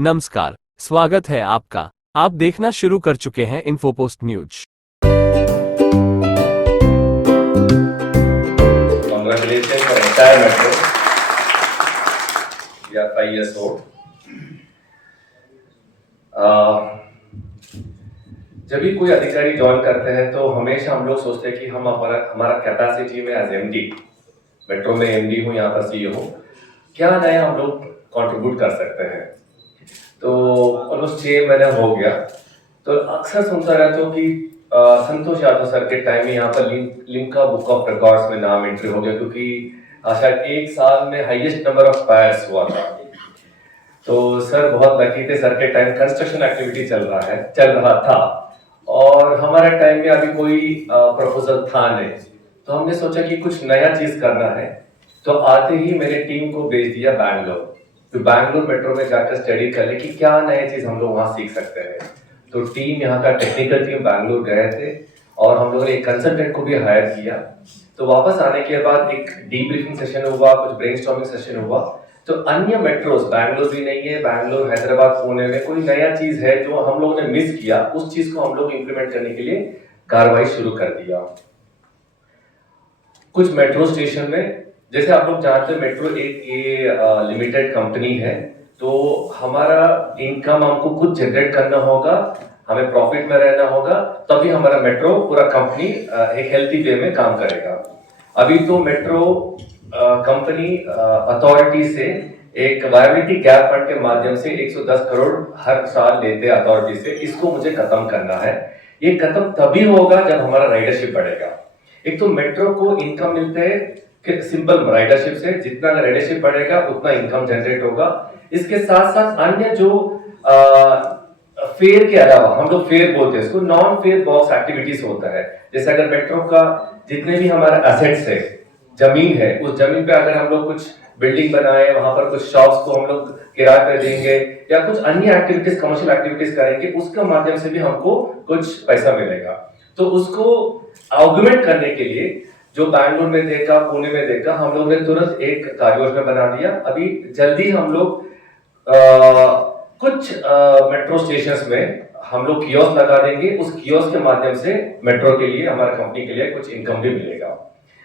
नमस्कार, स्वागत है आपका। आप देखना शुरू कर चुके हैं इन्फोपोस्ट news. Congratulations for entire metro. We are 5 years old. जब भी कोई अधिकारी ज्वाइन करते हैं तो हमेशा हम लोग सोचते हैं कि हम हमारा कैपेसिटी में एज एमडी, मेट्रो में एमडी हो, यहाँ पर सीईओ हो, क्या नया हम लोग कंट्रीब्यूट कर सकते हैं। तो ऑलमोस्ट 6 महीने हो गया। तो अक्सर सुनता रहता हूँ कि संतोष यादव सर के टाइम में यहाँ पर लिम्का बुक ऑफ रिकॉर्ड्स में नाम एंट्री हो गया, क्योंकि शायद एक साल में हाईएस्ट नंबर ऑफ फायर्स हुआ था। तो सर बहुत लकी थे, सर के टाइम कंस्ट्रक्शन एक्टिविटी चल रहा था और हमारे टाइम में अभी कोई प्रपोजल था नहीं। तो हमने सोचा कि कुछ नया चीज करना है। तो आते ही मैंने टीम को भेज दिया बैंगलोर, तो बैंगलोर मेट्रो में जाकर स्टडी कर ले कि क्या नए चीज हम लोग वहां सीख सकते हैं। तो टीम, यहाँ का टेक्निकल टीम बैंगलोर गए थे और हम लोगों ने एक कंसल्टेंट को भी हायर किया। तो वापस आने के बाद एक डीब्रीफिंग सेशन हुआ, कुछ ब्रेनस्टॉर्मिंग सेशन हुआ। तो अन्य मेट्रोस, बैंगलोर भी नहीं है, बैंगलोर, हैदराबाद, पुणे में कोई नया चीज है जो हम लोगों ने मिस किया, उस चीज को हम लोग इंप्लीमेंट करने के लिए कार्रवाई शुरू कर दिया। कुछ मेट्रो स्टेशन में, जैसे आप लोग जानते हैं, मेट्रो एक लिमिटेड कंपनी है, तो हमारा इनकम हमको खुद जनरेट करना होगा, हमें प्रॉफिट में रहना होगा, तभी हमारा मेट्रो पूरा कंपनी एक हेल्थी वे में काम करेगा। अभी तो मेट्रो कंपनी अथॉरिटी से एक वायबिलिटी गैप फंड के माध्यम से 110 करोड़ हर साल लेते अथॉरिटी से। इसको मुझे खत्म करना है। ये खत्म तभी होगा जब हमारा राइडरशिप बढ़ेगा। एक तो मेट्रो को इनकम मिलते हैं सिंपल राइडरशिप से, जितना राइडरशिप बढ़ेगा उतना इनकम जनरेट होगा। इसके साथ साथ अन्य जो फेयर के अलावा, हम लोग फेयर बोलते हैं इसको, नॉन फेयर बॉक्स एक्टिविटीज होता है। जैसे अगर मेट्रो का जितने भी हमारा एसेट्स है, जमीन है, उस जमीन पे अगर हम लोग कुछ बिल्डिंग बनाए, वहां पर कुछ शॉप्स को हम लोग किराए पे देंगे या कुछ अन्य एक्टिविटीज, कमर्शियल एक्टिविटीज करेंगे, उसके माध्यम से भी हमको कुछ पैसा मिलेगा। तो उसको ऑगमेंट करने के लिए जो बैंगलोर में देखा, पुणे में देखा, हम लोग ने तुरंत एक कार्य योजना बना दिया। अभी जल्दी हम लोग कुछ मेट्रो स्टेशंस में हम लोग कियोस्क लगा देंगे। उस कियोस्क के माध्यम से मेट्रो के लिए, हमारे कंपनी के लिए कुछ इनकम भी मिलेगा।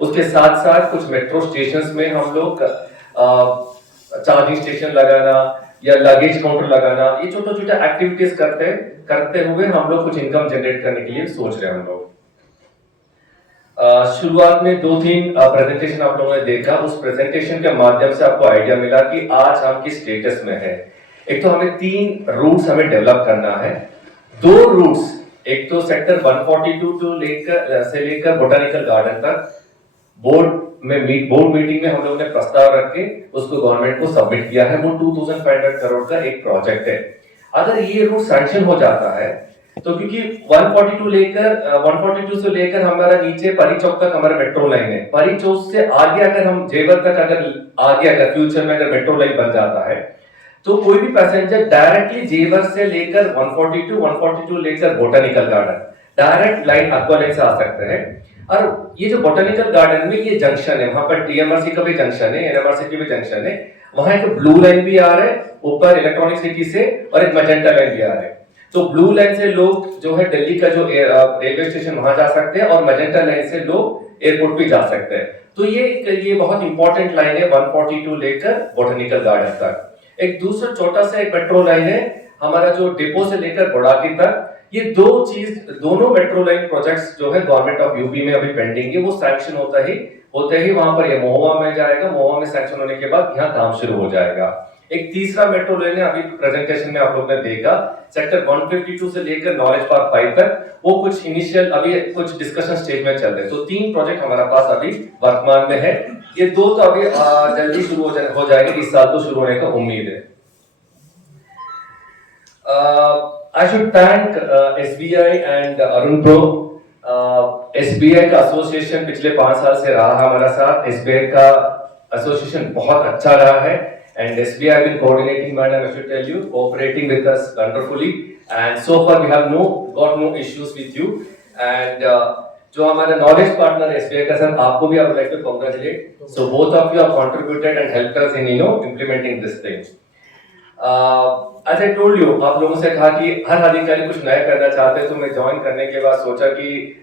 उसके साथ साथ कुछ मेट्रो स्टेशंस में हम लोग चार्जिंग स्टेशन लगाना या लगेज काउंटर लगाना, ये छोटा छोटा एक्टिविटीज करते हुए हम लोग कुछ इनकम जनरेट करने के लिए सोच रहे हैं हम लोग। शुरुआत में 2-3 प्रेजेंटेशन आप लोगों ने देखा, उस प्रेजेंटेशन के माध्यम से आपको आइडिया मिला कि आज हम किस स्टेटस में है। एक तो हमें 3 रूट्स हमें डेवलप करना है। 2 रूट्स, एक तो सेक्टर 142 से लेकर बोटानिकल गार्डन तक बोर्ड मीटिंग में हम लोगों ने प्रस्ताव रख के उसको गवर्नमेंट को सबमिट किया है। वो 2500 करोड़ का एक प्रोजेक्ट है। अगर ये रूट सैंक्शन हो जाता है तो, क्योंकि 142 से लेकर हमारा नीचे परी चौक तक हमारा मेट्रो लाइन है, परी चौक से आगे अगर हम जेवर तक अगर फ्यूचर में अगर मेट्रो लाइन बन जाता है तो कोई भी पैसेंजर डायरेक्टली जेवर से लेकर 142 लेकर botanical garden direct line aqua line से आ सकते हैं। और ये जो बोटानिकल गार्डन में ये जंक्शन है, वहां पर टीएमआरसी का भी जंक्शन है, एनएमआरसी की भी जंक्शन है, वहां एक ब्लू लाइन भी आ रहा है ऊपर इलेक्ट्रॉनिक सिटी से, और एक मैजेंटा लाइन भी आ रहा है। तो ब्लू लाइन से लोग जो है दिल्ली का जो रेलवे स्टेशन वहां जा सकते हैं, और मैजेंटा लाइन से लोग एयरपोर्ट भी जा सकते हैं। तो ये बहुत इंपॉर्टेंट लाइन है 142 लेकर बोटानिकल गार्डन तक। एक दूसरा छोटा सा एक मेट्रो लाइन है हमारा जो डिपो से लेकर बुढ़ाकी तक। ये दोनों मेट्रो लाइन प्रोजेक्ट्स जो है गवर्नमेंट ऑफ यूपी में अभी पेंडिंग है। वो सैंक्शन होते ही वहां पर ये महुआ में जाएगा। महुआ में सैंक्शन होने के बाद यहाँ काम शुरू हो जाएगा। एक तीसरा मेट्रो लाइन है, अभी प्रेजेंटेशन में आप लोग ने देखा, सेक्टर 152 से लेकर नॉलेज पार्क 5 तक। वो कुछ इनिशियल अभी कुछ डिस्कशन स्टेज में चल रहे हैं। तो 3 प्रोजेक्ट हमारा पास अभी वर्तमान में है। ये 2 तो अभी जल्दी शुरू हो जाएंगे, इस साल तो शुरू होने का उम्मीद है। I should thank SBI and Arun Pro. SBI का एसोसिएशन पिछले 5 साल से रहा हमारा साथ। SBI का एसोसिएशन बहुत अच्छा रहा है, and SBI have been coordinating, madam, I should tell you, cooperating with us wonderfully, and so far we have got no issues with you. And जो हमारे नॉलेज पार्टनर SBI का सर, आपको भी I would like to congratulate. So both of you have contributed and helped us in implementing this thing. As I told you, आप लोगों से कहा कि हर अधिकारी कुछ नया करना चाहते हैं, तो मैं ज्वाइन करने के बाद सोचा कि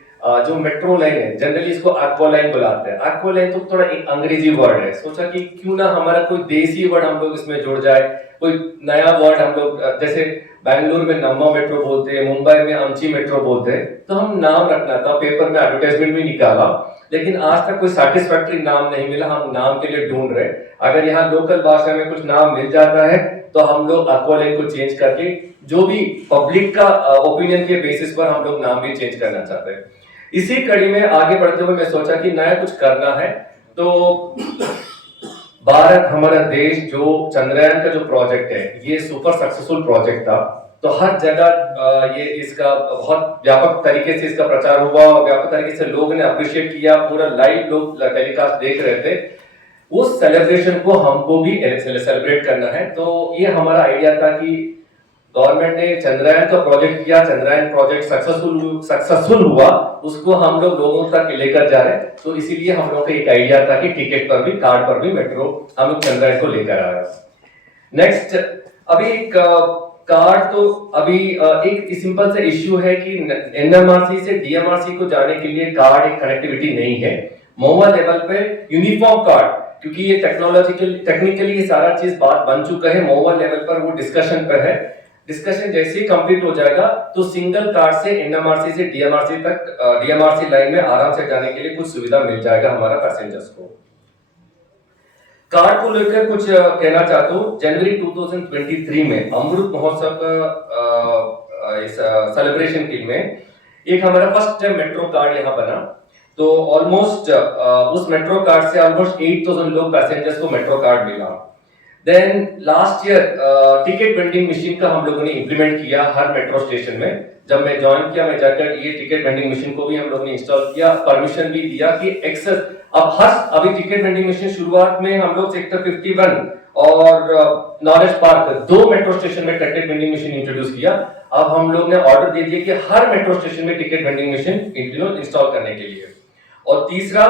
जो मेट्रो लाइन है, जनरली इसको एक्वा लाइन बुलाते हैं। एक्वा लाइन तो थोड़ा एक अंग्रेजी वर्ड है, सोचा कि क्यों ना हमारा कोई देसी वर्ड हम लोग इसमें जुड़ जाए, कोई नया वर्ड हम लोग, जैसे बेंगलुरु में नम्मा मेट्रो बोलते हैं, मुंबई में अमची मेट्रो बोलते हैं, तो हम नाम रखना था, पेपर में एडवर्टाइजमेंट भी निकाला, लेकिन आज तक कोई सेटिस्फैक्टरी नाम नहीं मिला। हम नाम के लिए ढूंढ रहे, अगर यहाँ लोकल भाषा में कुछ नाम मिल जाता है तो हम लोग एक्वा लाइन को चेंज करके जो भी पब्लिक का ओपिनियन के बेसिस पर हम लोग नाम भी चेंज करना चाहते हैं। इसी कड़ी में आगे बढ़ते हुए मैं सोचा कि नया कुछ करना है, तो भारत हमारा देश जो चंद्रयान का जो प्रोजेक्ट है, ये सुपर सक्सेसफुल प्रोजेक्ट था, तो हर जगह ये इसका बहुत व्यापक तरीके से इसका प्रचार हुआ, व्यापक तरीके से लोगों ने अप्रिशिएट किया, पूरा लाइव लोग टेलीकास्ट देख रहे थे। उस सेलिब्रेशन को हमको भी सेलिब्रेट करना है, तो ये हमारा आइडिया था कि गवर्नमेंट ने चंद्रयान का प्रोजेक्ट किया, चंद्रयान प्रोजेक्ट सक्सेसफुल हुआ, उसको हम लोगों तक लेकर जा रहे हैं, तो इसीलिए हम लोग का एक आइडिया था कि टिकट पर भी, कार्ड पर भी मेट्रो हम लोग चंद्रयान को लेकर आ रहे हैं। नेक्स्ट, अभी कार्ड तो अभी एक सिंपल सा इश्यू है कि एनएमआरसी से डीएमआरसी को जाने के लिए कार्ड एक कनेक्टिविटी नहीं है। मोवा लेवल पे यूनिफॉर्म कार्ड, क्योंकि ये टेक्निकली ये सारा चीज बात बन चुका है, मोवा लेवल पर वो डिस्कशन पर है। डिस्कशन जैसे ही कंप्लीट हो जाएगा तो सिंगल कार्ड से एनएमआरसी से डीएमआरसी तक, डीएमआरसी लाइन में आराम से जाने के लिए कुछ सुविधा मिल जाएगा हमारा पैसेंजर्स को। कार्ड को लेकर कुछ कहना चाहता हूँ। जनवरी 2023 में अमृत महोत्सव इस सेलिब्रेशन के में एक हमारा फर्स्ट मेट्रो कार्ड यहाँ बना, तो ऑलमोस्ट उस मेट्रो कार्ड से ऑलमोस्ट 8000 लोग पैसेंजर्स को मेट्रो कार्ड मिला। Then last year ticket vending machine का हम लोगों ने इंप्लीमेंट किया हर मेट्रो स्टेशन में। जब मैं ज्वाइन किया, मैं जाकर ये टिकट वेंडिंग मशीन को भी हम लोगों ने इंस्टॉल किया, परमिशन भी दिया कि एक्सेस अभी टिकट वेंडिंग मशीन शुरुआत में हम लोग सेक्टर 51 और नॉलेज पार्क 2 मेट्रो स्टेशन में टिकट वेंडिंग मशीन इंट्रोड्यूस किया। अब हम लोग ने ऑर्डर दे दिया कि हर मेट्रो स्टेशन में टिकट वेंडिंग मशीन इंस्टॉल करने के लिए। और तीसरा,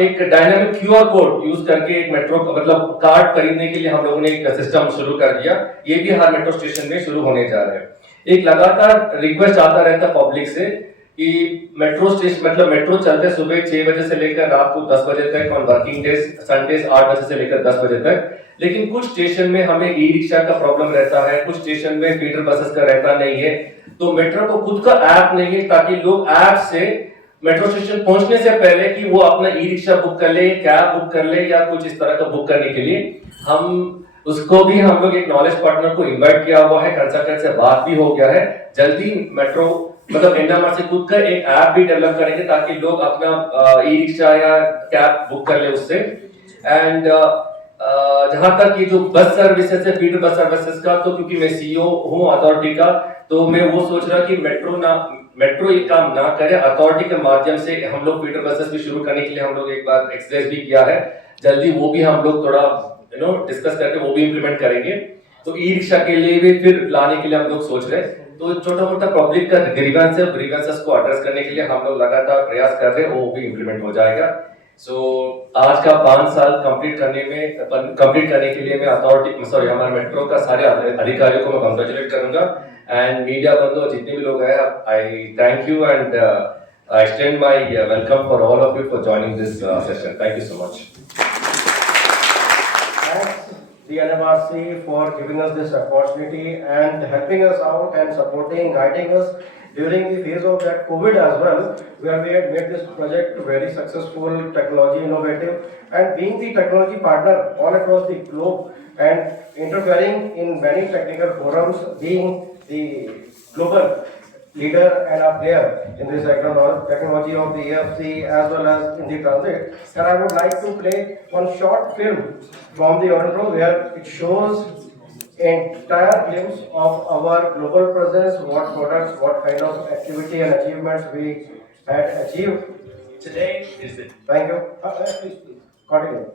एक डायनामिक क्यूआर कोड यूज करके एक मेट्रो मतलब कार्ड खरीदने के लिए हम लोगों ने एक सिस्टम शुरू कर दिया। ये भी हर मेट्रो स्टेशन में शुरू होने जा रहे हैं। एक लगातार रिक्वेस्ट आता रहता पब्लिक से कि मेट्रो स्टेशन मतलब मेट्रो चलते सुबह 6 बजे से लेकर रात को 10 बजे तक, और वर्किंग डेज संडेज 8 बजे से लेकर 10 बजे तक, लेकिन कुछ स्टेशन में हमें ई रिक्शा का प्रॉब्लम रहता है, कुछ स्टेशन में फीडर बसेस का रहता नहीं है, तो मेट्रो को खुद का ऐप नहीं है ताकि लोग ऐप से मेट्रो स्टेशन पहुंचने से पहले कि वो अपना ई रिक्शा बुक कर ले, कैब बुक कर ले या कुछ इस तरह का बुक करने के लिए हम उसको भी हम लोग एक नॉलेज पार्टनर को इनवाइट किया हुआ है, कंसल्टेंट से बात भी हो गया है। जल्दी मेट्रो मतलब एनएमआर से खुद का एक ऐप भी डेवलप करेंगे ताकि लोग अपना ई रिक्शा या कैब बुक कर ले उससे। एंड जहां तक ये जो बस सर्विसेज है, फीडर बस सर्विसेज का, तो क्योंकि मैं सीईओ हूं अथॉरिटी का, तो मैं वो सोच रहा कि मेट्रो ये काम ना करे, अथॉरिटी के माध्यम से हम लोग फीडर बसेस भी शुरू करने के लिए हम लोग एक बार एक्सरसाइज भी किया है। जल्दी वो भी हम लोग थोड़ा डिस्कस करके वो भी इंप्लीमेंट करेंगे। तो ई रिक्शा के लिए भी फिर लाने के लिए हम लोग सोच रहे हैं। तो छोटा मोटा पब्लिक का ग्रीवेंसेस को एड्रेस करने के लिए हम लोग लगातार प्रयास कर रहे हैं, वो भी इंप्लीमेंट हो जाएगा। आज का 5 साल कंप्लीट करने के लिए मैं हमारे मेट्रो का सारे अधिकारियों को मैं कंग्रेचुलेट करूंगा। एंड मीडिया बंधु जितने भी लोग हैं, आई thank you and I extend my welcome for all of you for joining this session. Thank you so much. Thanks, the NMRC, for giving us this opportunity and helping us out and supporting, guiding us during the phase of that COVID as well, where we had made this project very successful, technology innovative, and being the technology partner all across the globe and interfering in many technical forums, being the global leader and a player in this technology of the AFC as well as in the transit. And I would like to play one short film from the Orlando where it shows entire glimpse of our global presence, what products, what kind of activity and achievements we had achieved. Today is the Thank you. Please, continue.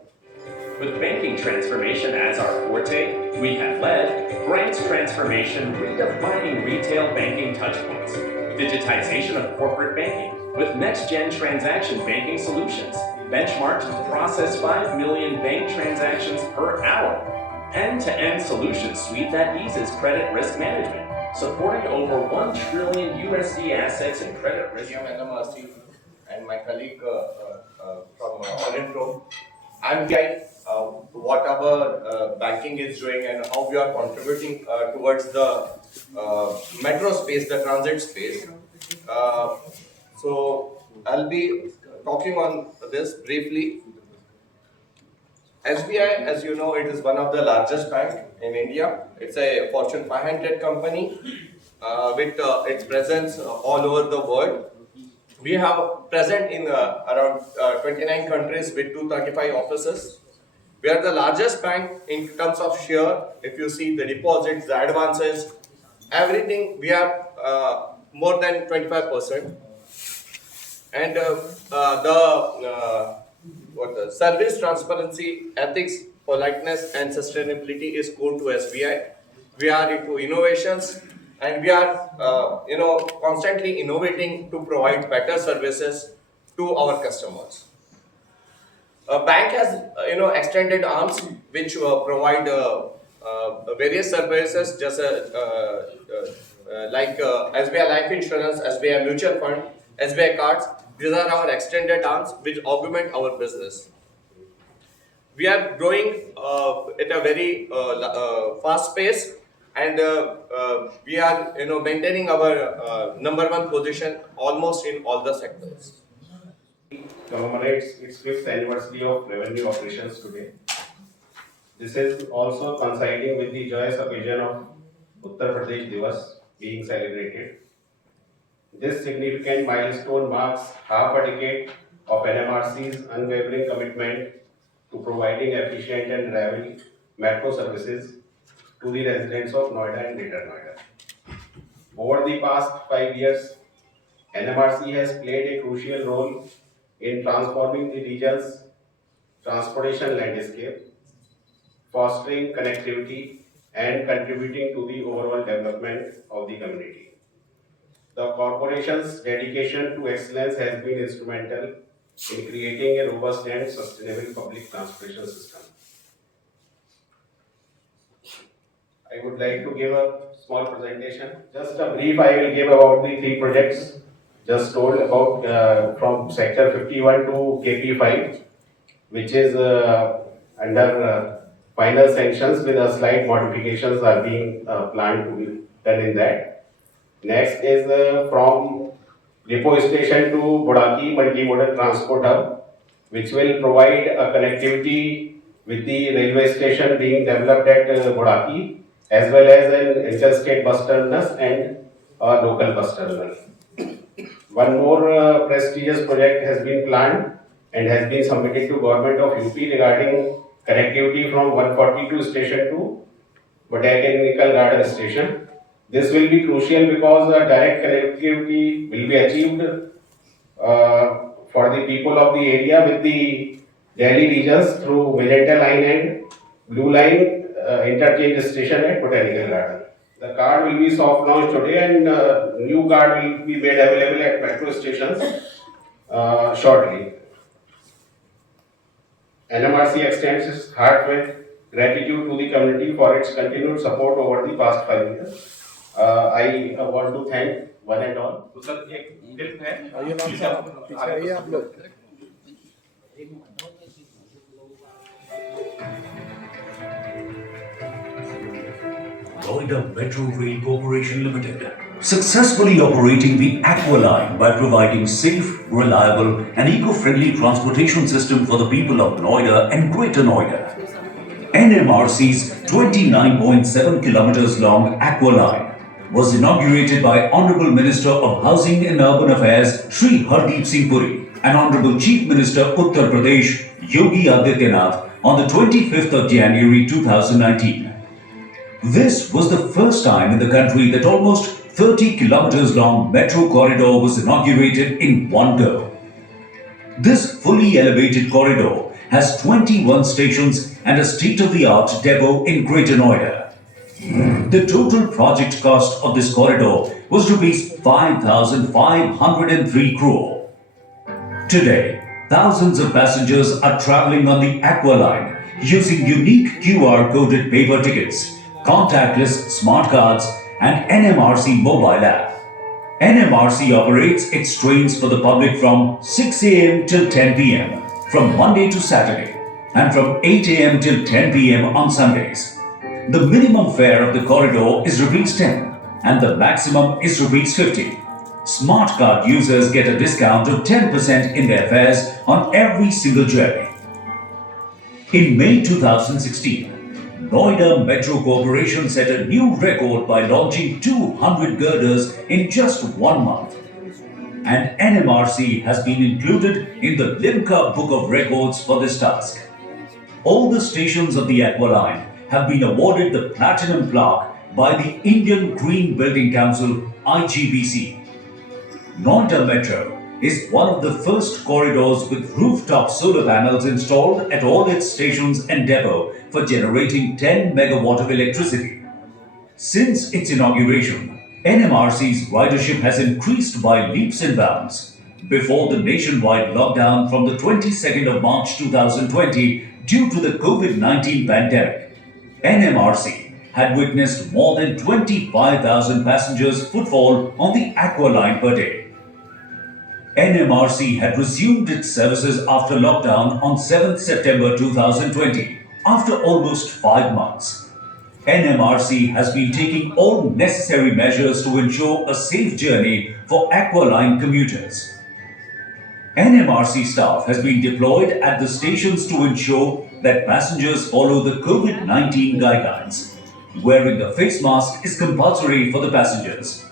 With banking transformation as our forte, we have led branch transformation, redefining retail banking touchpoints, digitization of corporate banking with next-gen transaction banking solutions, benchmarked to process 5 million bank transactions per hour, end-to-end solution suite that eases credit risk management, supporting over 1 trillion USD assets in credit risk. I'm NMRC and my colleague from Orintro. I'm guide what our banking is doing and how we are contributing towards the metro space, the transit space. So I'll be talking on this briefly. SBI, as you know, it is one of the largest bank in India. It's a Fortune 500 company with its presence all over the world. We have present in around 29 countries with 235 offices. We are the largest bank in terms of share. If you see the deposits, the advances, everything, we are more than 25%. And the service, transparency, ethics, politeness, and sustainability is core to SBI. We are into innovations, and we are constantly innovating to provide better services to our customers. A bank has extended arms which provide various services, just like SBI Life Insurance, SBI Mutual Fund, SBI Cards. These are our extended arms which augment our business. We are growing at a very fast pace, and we are maintaining our number one position almost in all the sectors. Commemorates its 5th anniversary of revenue operations today. This is also coinciding with the joyous occasion of Uttar Pradesh Divas being celebrated. This significant milestone marks half a decade of NMRC's unwavering commitment to providing efficient and reliable metro services to the residents of Noida and Greater Noida. Over the past 5 years, NMRC has played a crucial role in transforming the region's transportation landscape, fostering connectivity, and contributing to the overall development of the community. The corporation's dedication to excellence has been instrumental in creating a robust and sustainable public transportation system. I would like to give a small presentation. Just a brief I will give about the 3 projects just told about from sector 51 to KP5, which is under final sanctions with a slight modifications are being planned to be done in that. Next is from depot station to Bodaki multimodal transport hub, which will provide a connectivity with the railway station being developed at Bodaki, as well as an interstate bus terminus and a local bus terminal. One more prestigious project has been planned and has been submitted to Government of UP regarding connectivity from 142 station to Botanical Garden station. This will be crucial because direct connectivity will be achieved for the people of the area with the Delhi regions through Magenta line and Blue line interchange station at Botanical Garden. The card will be soft launched today, and new card will be made available at metro stations shortly. NMRC extends its heartfelt gratitude to the community for its continued support over the past 5 years. I want to thank one and all. तो सर एक टिप है Noida Metro Rail Corporation Limited, successfully operating the Aqua Line by providing safe, reliable and eco-friendly transportation system for the people of Noida and Greater Noida. NMRC's 29.7 kilometers long Aqua Line was inaugurated by Honorable Minister of Housing and Urban Affairs Shri Hardeep Singh Puri and Honorable Chief Minister Uttar Pradesh Yogi Adityanath on the 25th of January 2019. This was the first time in the country that almost 30 kilometers long metro corridor was inaugurated in one go. This fully elevated corridor has 21 stations and a state-of-the-art depot in Greater Noida. The total project cost of this corridor was Rs 5,503 crore. Today, thousands of passengers are travelling on the Aqua Line using unique QR coded paper tickets, contactless smart cards, and NMRC mobile app. NMRC operates its trains for the public from 6 a.m. till 10 p.m. from Monday to Saturday and from 8 a.m. till 10 p.m. on Sundays. The minimum fare of the corridor is Rs 10 and the maximum is Rs 50. Smart card users get a discount of 10% in their fares on every single journey. In May 2016, Noida Metro Corporation set a new record by launching 200 girders in just 1 month. And NMRC has been included in the Limca Book of Records for this task. All the stations of the Aqua Line have been awarded the Platinum Plaque by the Indian Green Building Council IGBC. Noida Metro is one of the first corridors with rooftop solar panels installed at all its stations and depot for generating 10 megawatt of electricity. Since its inauguration, NMRC's ridership has increased by leaps and bounds. Before the nationwide lockdown from the 22nd of March 2020 due to the COVID-19 pandemic, NMRC had witnessed more than 25,000 passengers footfall on the Aqua Line per day. NMRC had resumed its services after lockdown on 7th September 2020, after almost 5 months. NMRC has been taking all necessary measures to ensure a safe journey for Aqua Line commuters. NMRC staff has been deployed at the stations to ensure that passengers follow the COVID-19 guidelines. Wearing a face mask is compulsory for the passengers.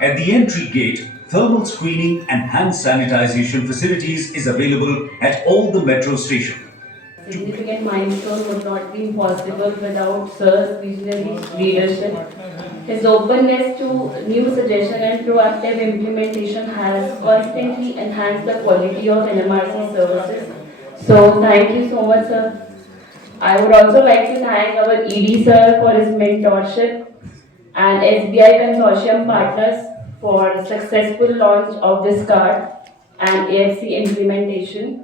At the entry gate, thermal screening and hand sanitization facilities is available at all the metro stations. Significant milestone would not be possible without Sir's visionary leadership. His openness to new suggestion and proactive implementation has constantly enhanced the quality of NMRC services. So thank you so much, sir. I would also like to thank our ED sir for his mentorship and SBI consortium partners for successful launch of this card and AFC implementation.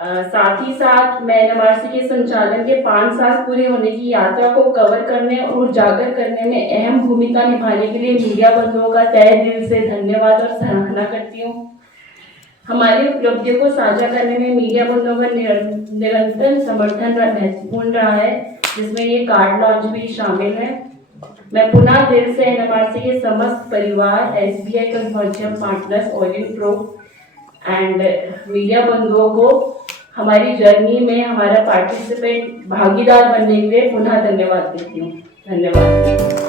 साथ ही साथ मैं NMRC के संचालन के 5 साल पूरे होने की यात्रा को कवर करने और उजागर करने में अहम भूमिका निभाने के लिए मीडिया बंधुओं का तहे दिल से धन्यवाद और सराहना करती हूँ। हमारी उपलब्धियों को साझा करने में मीडिया बंधुओं का निरंतर समर्थन महत्वपूर्ण रहा है, जिसमें ये कार्ड लॉन्च भी शामिल है। मैं पुनः दिल से NMRC के समस्त परिवार, SBI consortium partners, orient pro and media बंधुओं को हमारी जर्नी में हमारा पार्टिसिपेट भागीदार बनने के लिए पुनः धन्यवाद देती हूँ। धन्यवाद।